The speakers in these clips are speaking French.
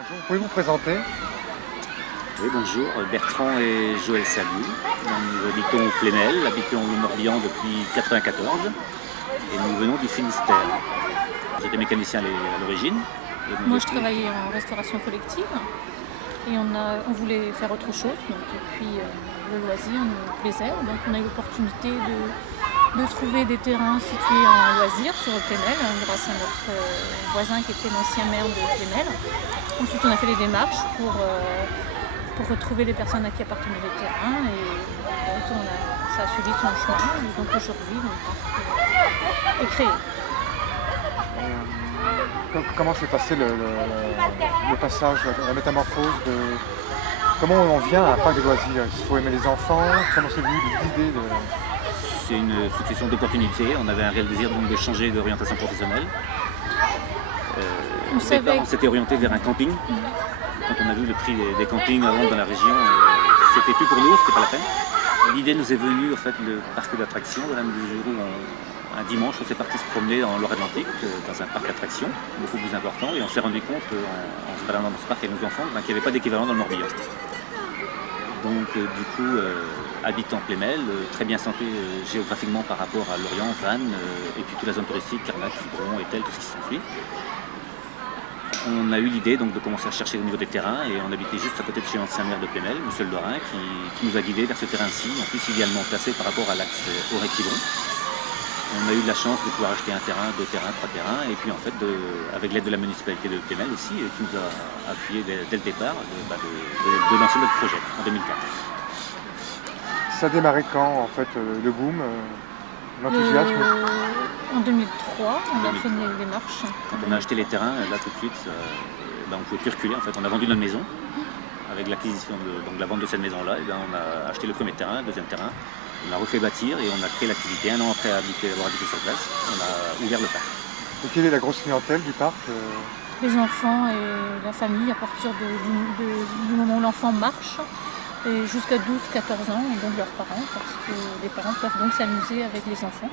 Bonjour, vous pouvez vous présenter? Oui, bonjour, Bertrand et Joël Salut. Nous habitons au Plénel, habitons au Morbihan depuis 1994 et nous venons du Finistère. J'étais mécanicien à l'origine. Moi, je travaillais en restauration collective et on voulait faire autre chose. Et puis, le loisir nous plaisait. Donc, on a eu l'opportunité de trouver des terrains situés en loisir sur le Plénel, grâce à notre voisin qui était l'ancien maire de Plénel. Ensuite, on a fait les démarches pour retrouver les personnes à qui appartenaient les terrains et donc ça a suivi son chemin. Et donc aujourd'hui, le parc est créé. Comment s'est passé le passage, la métamorphose de... Comment on vient à un parc de loisirs? Il faut aimer les enfants? Comment c'est venu l'idée de... C'est une succession d'opportunités. On avait un réel désir donc de changer d'orientation professionnelle. On s'était orienté vers un camping. Quand on a vu le prix des campings à vendre dans la région, c'était plus pour nous, c'était pas la peine. L'idée nous est venue, en fait, le parc d'attractions, dans la mesure où un dimanche, on s'est parti se promener en Loire-Atlantique, dans un parc d'attractions, beaucoup plus important, et on s'est rendu compte, en se baladant dans ce parc avec nos enfants, qu'il n'y avait pas d'équivalent dans le Morbihan. Donc, du coup, habitant Plémel, très bien santé géographiquement par rapport à Lorient, Vannes, et puis toute la zone touristique, Carnac, Quiberon, Etel, tout ce qui s'ensuit. On a eu l'idée donc de commencer à chercher au niveau des terrains et on habitait juste à côté de chez l'ancien maire de Plémel, M. Le Dorin, qui nous a guidés vers ce terrain-ci, en plus idéalement placé par rapport à l'axe Auray-Quiberon. On a eu de la chance de pouvoir acheter un terrain, 2 terrains, 3 terrains, et puis en fait, avec l'aide de la municipalité de Plémel aussi, qui nous a appuyé dès le départ, de lancer notre projet en 2004. Ça a démarré quand, en fait, le boom, l'enthousiasme? En 2003, on a fait les démarches. Quand on a acheté les terrains, là tout de suite, on ne pouvait plus reculer. En fait, on a vendu notre maison. Avec l'acquisition donc la vente de cette maison-là, on a acheté le premier terrain, le deuxième terrain. On a refait bâtir et on a créé l'activité. Un an après avoir habité sur place, on a ouvert le parc. Et quelle est la grosse clientèle du parc? Les enfants et la famille, à partir du moment où l'enfant marche, et jusqu'à 12-14 ans, et donc leurs parents, parce que les parents peuvent donc s'amuser avec les enfants.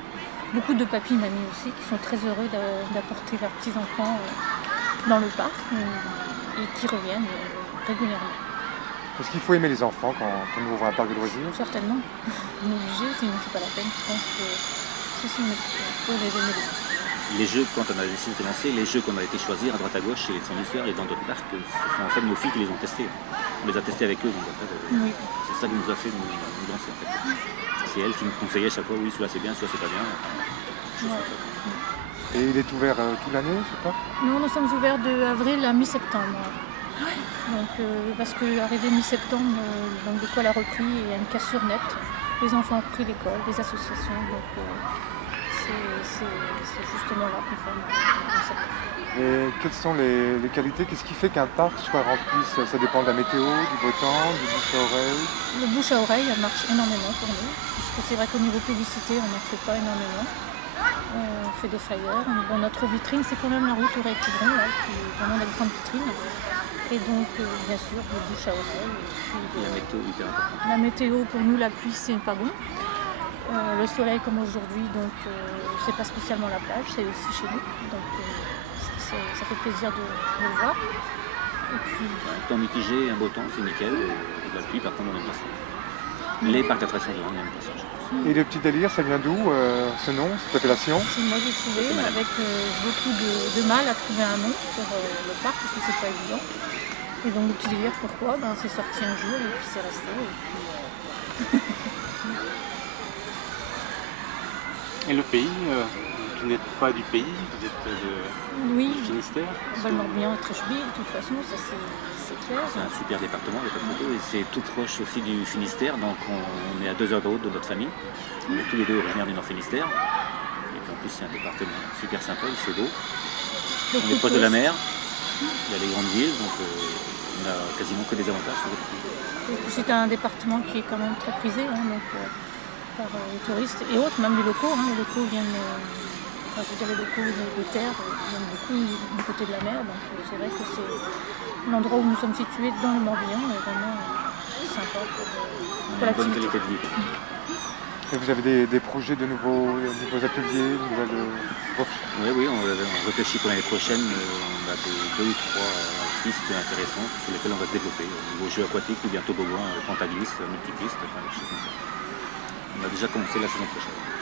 Beaucoup de papis et mamies aussi qui sont très heureux d'apporter leurs petits-enfants dans le parc et qui reviennent régulièrement. Est-ce qu'il faut aimer les enfants quand on ouvre un parc de loisirs? Certainement. On est obligé, sinon c'est pas la peine. Je pense que ceci faut les aimer. Les jeux, quand on a décidé de se lancer, les jeux qu'on a été choisir à droite à gauche chez les fournisseurs et dans d'autres parcs, ce sont en fait nos filles qui les ont testés. On les a testés avec eux, donc Oui. c'est ça qui nous a fait nous lancer en fait. C'est elles qui nous conseillaient à chaque fois, oui, soit c'est bien, soit c'est pas bien. Et il est ouvert toute l'année, je sais pas? Nous sommes ouverts de avril à mi-septembre. Donc, parce qu'arrivé mi-septembre, donc l'école a repris et il y a une cassure nette. Les enfants ont repris l'école, les associations, donc c'est justement là qu'on forme en septembre. Et quelles sont les qualités? Qu'est-ce qui fait qu'un parc soit rempli? Ça dépend de la météo, du beau temps, du bouche à oreille? Le bouche à oreille, elle marche énormément pour nous, parce que c'est vrai qu'au niveau publicité, on n'en fait pas énormément. On fait des flyers. Bon, notre vitrine, c'est quand même la route Auray-Quiberon, qui est vraiment la grande vitrine. Et donc, bien sûr, le bouche à oreille. Et la météo hyper importante. La météo, pour nous, la pluie, c'est pas bon. Le soleil, comme aujourd'hui, donc c'est pas spécialement la plage, c'est aussi chez nous. Donc, ça fait plaisir de le voir. Et puis, un temps mitigé, un beau temps, c'est nickel. Et la pluie, par contre, on aime pas ça. Les parcs d'attractions, on n'aime pas ça, je pense. Et le petit délire, ça vient d'où, ce nom, cette appellation? C'est moi j'ai trouvé avec beaucoup de mal à trouver un nom pour le parc parce que c'est pas évident. Et donc le petit délire, pourquoi? C'est sorti un jour et puis c'est resté. Et le pays, tu n'êtes pas du pays, vous êtes du Finistère? Le Morbihan est très joli, de toute façon, ça c'est clair. C'est un super département, il n'y a pas de photo, et c'est tout proche aussi du Finistère, donc on est à 2 heures de route de notre famille. On est tous les deux originaires du Nord Finistère. Et puis en plus c'est un département super sympa, il fait beau. On est proche de la mer, il y a les grandes villes, donc on a quasiment que des avantages. C'est un département qui est quand même très prisé par les touristes et autres, même les locaux. Les locaux viennent, les locaux de terre viennent beaucoup du côté de la mer, donc c'est vrai que c'est l'endroit où nous sommes situés dans le Morbihan est vraiment sympa pour l'activité. Bonne qualité de vie. Et vous avez des projets de nouveaux ateliers, Oui, on réfléchit pour l'année prochaine. On a deux ou trois pistes intéressantes sur lesquelles on va se développer. Au niveau jeux aquatiques ou bien toboggan, pente à glisse, multiglisse, enfin, des choses comme ça. On a déjà commencé la saison prochaine.